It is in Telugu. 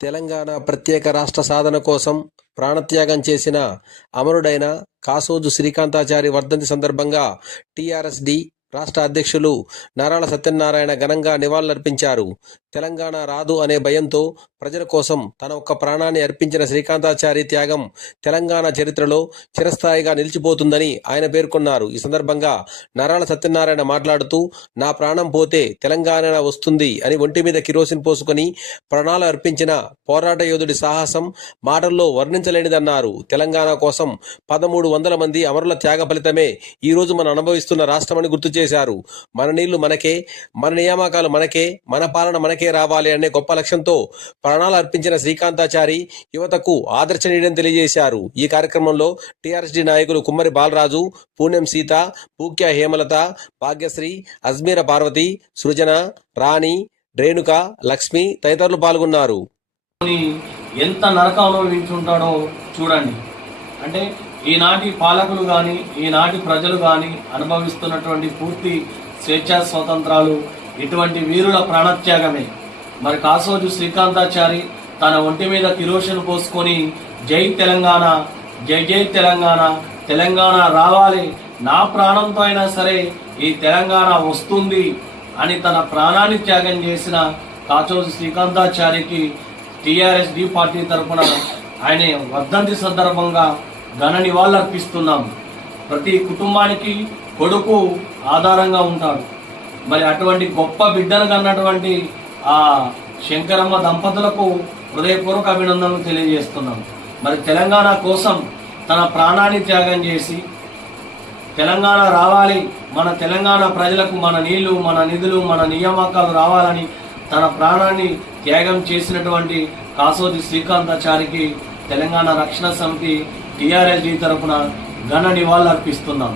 తెలంగాణ ప్రత్యేక రాష్ట్ర సాధన కోసం ప్రాణత్యాగం చేసిన అమరుడైన కాసోజు శ్రీకాంతాచారి వర్ధంతి సందర్భంగా టీఆర్ఎస్డి రాష్ట్ర అధ్యక్షులు నారాయణ సత్యనారాయణ ఘనంగా నివాళులర్పించారు. తెలంగాణ రాదు అనే భయంతో ప్రజల కోసం తన ఒక్క ప్రాణాన్ని అర్పించిన శ్రీకాంతాచారి త్యాగం తెలంగాణ చరిత్రలో చిరస్థాయిగా నిలిచిపోతుందని ఆయన పేర్కొన్నారు. ఈ సందర్భంగా నరాల సత్యనారాయణ మాట్లాడుతూ నా ప్రాణం పోతే తెలంగాణ వస్తుంది అని ఒంటి మీద కిరోసిన్ పోసుకొని ప్రాణాలు అర్పించిన పోరాట యోధుడి సాహసం మాటల్లో వర్ణించలేనిదన్నారు. తెలంగాణ కోసం పదమూడు వందల మంది అమరుల త్యాగ ఫలితమే ఈ రోజు మనం అనుభవిస్తున్న రాష్ట్రమని గుర్తు చేశారు. మన నీళ్ళు మనకే మన నియామకాలు మనకే మన పాలన మనకే రావాలి అనే గొప్ప లక్ష్యంతో ప్రాణాలు అర్పించిన శ్రీకాంతాచారి యువతకు ఆదర్శనీయని తెలియజేశారు. ఈ కార్యక్రమంలో టీఆర్ఎస్డీ నాయకులు కుమ్మరి బాలరాజు పూణెం సీత పూక్య హేమలత భాగ్యశ్రీ అజ్మీర పార్వతి సృజన రాణి రేణుక లక్ష్మి తదితరులు పాల్గొన్నారు. ఎంత నరకం అనుభవించుంటాడో చూడండి. అంటే ఈనాటి పాలకులు కానీ ఈనాటి ప్రజలు కానీ అనుభవిస్తున్నటువంటి పూర్తి స్వేచ్ఛా స్వాతంత్రాలు ఇటువంటి వీరుల ప్రాణత్యాగమే. మరి కాసోజు శ్రీకాంతాచారి తన ఒంటి మీద కిరోషన్ పోసుకొని జై తెలంగాణ జై జై తెలంగాణ తెలంగాణ రావాలి నా ప్రాణంతో అయినా సరే ఈ తెలంగాణ వస్తుంది అని తన ప్రాణాన్ని త్యాగం చేసిన కాచోజు శ్రీకాంతాచారికి టిఆర్ఎస్ డి పార్టీ తరఫున ఆయన వర్ధంతి సందర్భంగా ఘన నివాళులర్పిస్తున్నాం. ప్రతి కుటుంబానికి కొడుకు ఆధారంగా ఉంటాడు. మరి అటువంటి గొప్ప బిడ్డను కన్నటువంటి ఆ శంకరమ్మ దంపతులకు హృదయపూర్వక అభినందనలు తెలియజేస్తున్నాం. మరి తెలంగాణ కోసం తన ప్రాణాన్ని త్యాగం చేసి తెలంగాణ రావాలి మన తెలంగాణ ప్రజలకు మన నీళ్ళు మన నిధులు మన నియామకాలు రావాలని తన ప్రాణాన్ని త్యాగం చేసినటువంటి కాసోజి శ్రీకాంతాచారికి తెలంగాణ రక్షణ సమితి టీఆర్ఎల్జీ తరఫున ఘన నివాళులర్పిస్తున్నాం.